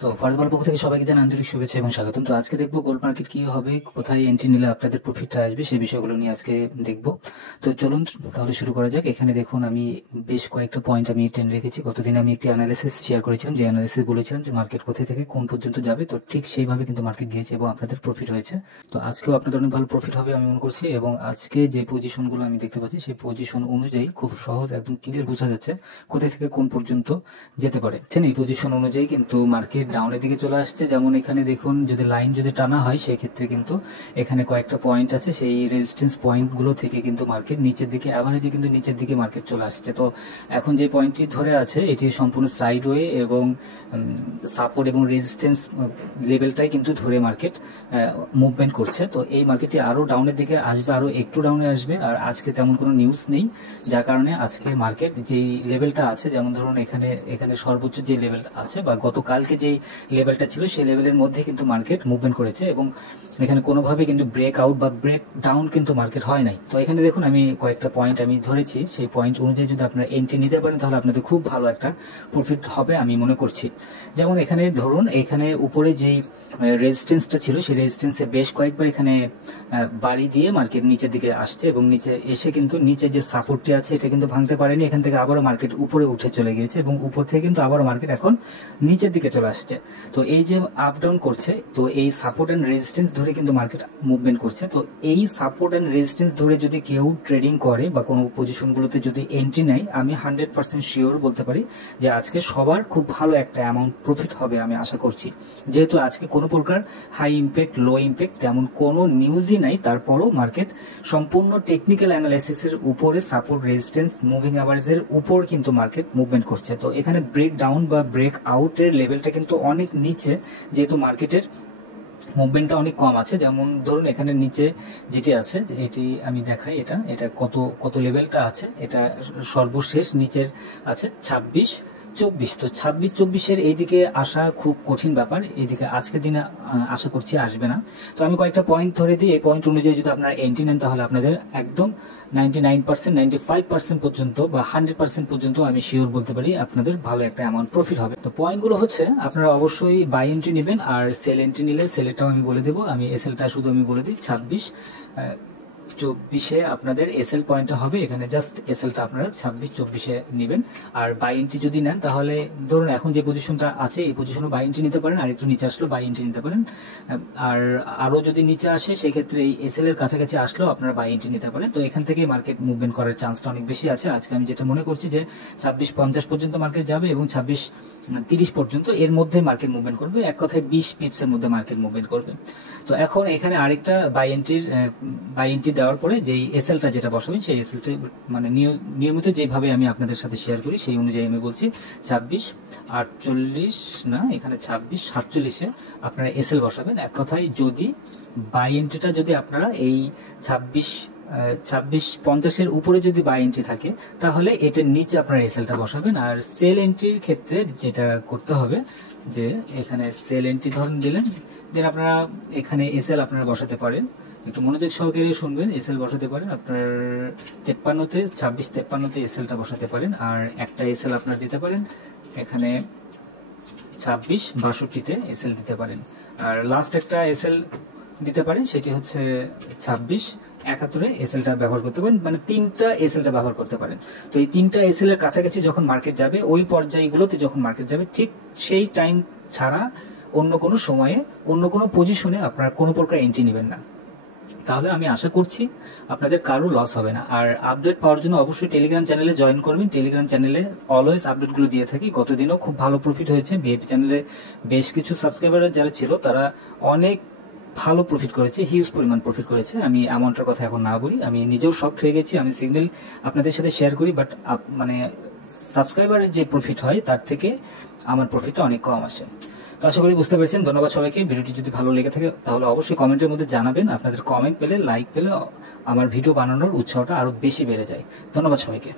তো ফার্স্ট বার পক্ষ থেকে সবাইকে জানাই আন্তরিক শুভেচ্ছা এবং স্বাগতম। তো আজকে দেখবো গোল্ড মার্কেট কি হবে, কোথায় এন্ট্রি নিলে আপনাদের প্রফিটটা আসবে, সেই বিষয়গুলো নিয়ে আজকে দেখবো। তো চলুন তাহলে শুরু করা যাক। এখানে দেখুন আমি বেশ কয়েকটা পয়েন্ট আমি টেনে রেখেছি। গতদিন আমি একটি অ্যানালিসিস শেয়ার করেছিলাম, যে অ্যানালিসিস বলেছিলাম যে মার্কেট কোথায় থেকে কোন পর্যন্ত যাবে। তো ঠিক সেইভাবে কিন্তু মার্কেট গিয়েছে এবং আপনাদের প্রফিট হয়েছে। তো আজকেও আপনাদের অনেক ভালো প্রফিট হবে আমি মনে করছি। এবং আজকে যে পজিশনগুলো আমি দেখতে পাচ্ছি সেই পজিশন অনুযায়ী খুব সহজ একদম ক্লিয়ার বোঝা যাচ্ছে কোথায় থেকে কোন পর্যন্ত যেতে পারে। এই পজিশন অনুযায়ী কিন্তু মার্কেট ডাউনের দিকে চলে আসছে। যেমন এখানে দেখুন, যদি লাইন যদি টানা হয় সেক্ষেত্রে কিন্তু এখানে কয়েকটা পয়েন্ট আছে, সেই রেজিস্ট্যান্স পয়েন্টগুলো থেকে কিন্তু মার্কেট নিচের দিকে অ্যাভারেজে কিন্তু নিচের দিকে মার্কেট চলে আসছে। তো এখন যে পয়েন্টটি ধরে আছে এটি সম্পূর্ণ সাইডওয়ে এবং সাপোর্ট এবং রেজিস্ট্যান্স লেভেলটাই কিন্তু ধরে মার্কেট মুভমেন্ট করছে। তো এই মার্কেটটি আরও ডাউনের দিকে আসবে, আরও একটু ডাউনে আসবে। আর আজকে তেমন কোনো নিউজ নেই, যার কারণে আজকে মার্কেট যেই লেভেলটা আছে, যেমন ধরুন এখানে সর্বোচ্চ যে লেভেল আছে বা গতকালকে যেই লেভেলটা ছিল সেই লেভেলের মধ্যে কিন্তু মার্কেট মুভমেন্ট করেছে এবং এখানে কোনোভাবে কিন্তু ব্রেক আউট বা ব্রেক ডাউন কিন্তু মার্কেট হয় নাই। তো এখানে দেখুন আমি কয়েকটা পয়েন্ট আমি ধরেছি, সেই পয়েন্ট অনুযায়ী যদি আপনারা এন্ট্রি নিতে পারেন তাহলে আপনাদের খুব ভালো একটা প্রফিট হবে আমি মনে করছি। যেমন এখানে ধরুন, এখানে উপরে যেই রেজিস্ট্যান্সটা ছিল সেই রেজিস্ট্যান্সে বেশ কয়েকবার এখানে বাড়ি দিয়ে মার্কেট নিচের দিকে আসছে এবং নিচে এসে কিন্তু নিচে যে সাপোর্টটি আছে এটা কিন্তু ভাঙতে পারেনি। এখান থেকে আবারও মার্কেট উপরে উঠে চলে গিয়েছে এবং উপর থেকে কিন্তু আবারও মার্কেট এখন নিচের দিকে চলে আসছে। তো এই যে আপ ডাউন করছে, তো এই সাপোর্ট অ্যান্ড রেজিস্ট্যান্স ধরে কিন্তু মার্কেট মুভমেন্ট করছে। তো এই সাপোর্ট অ্যান্ড রেজিস্ট্যান্স ধরে যদি কেউ ট্রেডিং করে বা কোনো পজিশনগুলোতে যদি এন্ট্রি নেয়, আমি 100% শিওর বলতে পারি যে আজকে সবার খুব ভালো একটা অ্যামাউন্ট প্রফিট হবে আমি আশা করছি। যেহেতু আজকে কোনো প্রকার হাই ইম্প্যাক্ট লো ইম্প্যাক্ট তেমন কোনো নিউজই নাই, তারপরও মার্কেট সম্পূর্ণ টেকনিক্যাল অ্যানালাইসিসের উপরে সাপোর্ট রেজিস্ট্যান্স মুভিং অ্যাভারেজের উপর কিন্তু মার্কেট মুভমেন্ট করছে। তো এখানে ব্রেক ডাউন বা ব্রেক আউটের লেভেলটা কিন্তু অনেক নিচে, যেহেতু মার্কেটের মুভমেন্টটা অনেক কম আছে। যেমন ধরুন এখানে নিচে যেটি আছে, এটি আমি দেখাই, এটা কত লেভেলটা আছে, এটা সর্বশেষ নিচের আছে 26-24। তো 26-24-এর এইদিকে আসা খুব কঠিন ব্যাপার, এইদিকে আজকের দিনে আশা করছি আসবে না। তো আমি কয়েকটা পয়েন্ট ধরে দিই, এই পয়েন্ট অনুযায়ী যদি আপনারা এন্ট্রি নেন তাহলে আপনাদের একদম 99%, 95% পর্যন্ত বা 100% পর্যন্ত আমি শিওর বলতে পারি আপনাদের ভালো একটা অ্যামাউন্ট প্রফিট হবে। তো পয়েন্টগুলো হচ্ছে, আপনারা অবশ্যই বাই এন্ট্রি নেবেন, আর সেল এন্ট্রি নিলে সেলেরটাও আমি বলে দেবো। আমি এসএলটা শুধু আমি বলে দিই, 26-24-এ আপনাদের এসএল পয়েন্টটা হবে। এখানে জাস্ট এসএলটা আপনারা 26-24-এ নেবেন। আর বাই এন্ট্রি যদি নেন তাহলে ধরুন এখন যে পজিশনটা আছে এই পজিশনে বাই এন্ট্রি নিতে পারেন, আর একটু নিচে আসলেও বাই এন্ট্রি নিতে পারেন। আর আরও যদি নিচে আসে সেক্ষেত্রে এই এসএল এর কাছাকাছি আসলেও আপনারা বাই এন্ট্রি নিতে পারেন। তো এখান থেকে মার্কেট মুভমেন্ট করার চান্সটা অনেক বেশি আছে। আজকে আমি যেটা মনে করছি যে 26-50 পর্যন্ত মার্কেট যাবে এবং 26-30 পর্যন্ত এর মধ্যে মার্কেট মুভমেন্ট করবে। এক কথায় 20 পিপসের মধ্যে মার্কেট মুভমেন্ট করবে। তো এখন এখানে আরেকটা বাই এন্ট্রি দেওয়ার পরে যেই এসএলটা যেটা বসাবেন সেই এসএলটা মানে নিয়মিত যেভাবে আমি আপনাদের সাথে শেয়ার করি সেই অনুযায়ী আমি বলছি 26-48 না, এখানে 26-47-এ আপনারা এসএল বসাবেন। এক কথায় যদি বাই এন্ট্রিটা যদি আপনারা এই 26-50-এর উপরে যদি বাই এন্ট্রি থাকে তাহলে এটার নিচে আপনারা এসএলটা বসাবেন। আর সেল এন্ট্রির ক্ষেত্রে যেটা করতে হবে যে এখানে সেল এন্ট্রি ধরুন দিলেন, দেন আপনারা এখানে এসএল আপনারা বসাতে পারেন। একটু মনোযোগ সহকারে শুনবেন। এসএল বসাতে পারেন আপনার 53-তে, 26-53-তে এসএলটা বসাতে পারেন। আর একটা এসএল আপনারা দিতে পারেন এখানে 26-62-তে এসএল দিতে পারেন। আর লাস্ট একটা এসএল দিতে পারেন, সেটি হচ্ছে 26-71-এ এসএলটা ব্যবহার করতে পারেন। মানে 3টা এসএলটা ব্যবহার করতে পারেন। তো এই 3টা এসএল এর কাছাকাছি যখন মার্কেট যাবে, ওই পর্যায়গুলোতে যখন মার্কেট যাবে, ঠিক সেই টাইম ছাড়া অন্য কোনো সময়ে অন্য কোনো পজিশনে আপনারা কোনো প্রকার এন্ট্রি নেবেন না। তাহলে আমি আশা করছি আপনাদের কারো লস হবে না। আর আপডেট পাওয়ার জন্য অবশ্যই টেলিগ্রাম চ্যানেলে জয়েন করবেন। টেলিগ্রাম চ্যানেলে অলওয়েজ আপডেটগুলো দিয়ে থাকি। গতদিনও খুব ভালো প্রফিট হয়েছে। বিএপি চ্যানেলে বেশ কিছু সাবস্ক্রাইবার যারা ছিল তারা অনেক ভালো প্রফিট করেছে, হিউজ পরিমাণ প্রফিট করেছে। আমি অ্যামাউন্টের কথা এখন না বলি, আমি নিজেও শকড হয়ে গেছি। আমি সিগন্যাল আপনাদের সাথে শেয়ার করি, বাট মানে সাবস্ক্রাইবারের যে প্রফিট হয় তার থেকে আমার প্রফিটটা অনেক কম আসে। তো আশা করি বুঝতে পেরেছেন। ধন্যবাদ সবাইকে। ভিডিওটি যদি ভালো লেগে থাকে তাহলে অবশ্যই কমেন্টের মধ্যে জানাবেন। আপনাদের কমেন্ট পেলে, লাইক পেলে আমার ভিডিও বানানোর উৎসাহটা আরো বেশি বেড়ে যায়। ধন্যবাদ সবাইকে।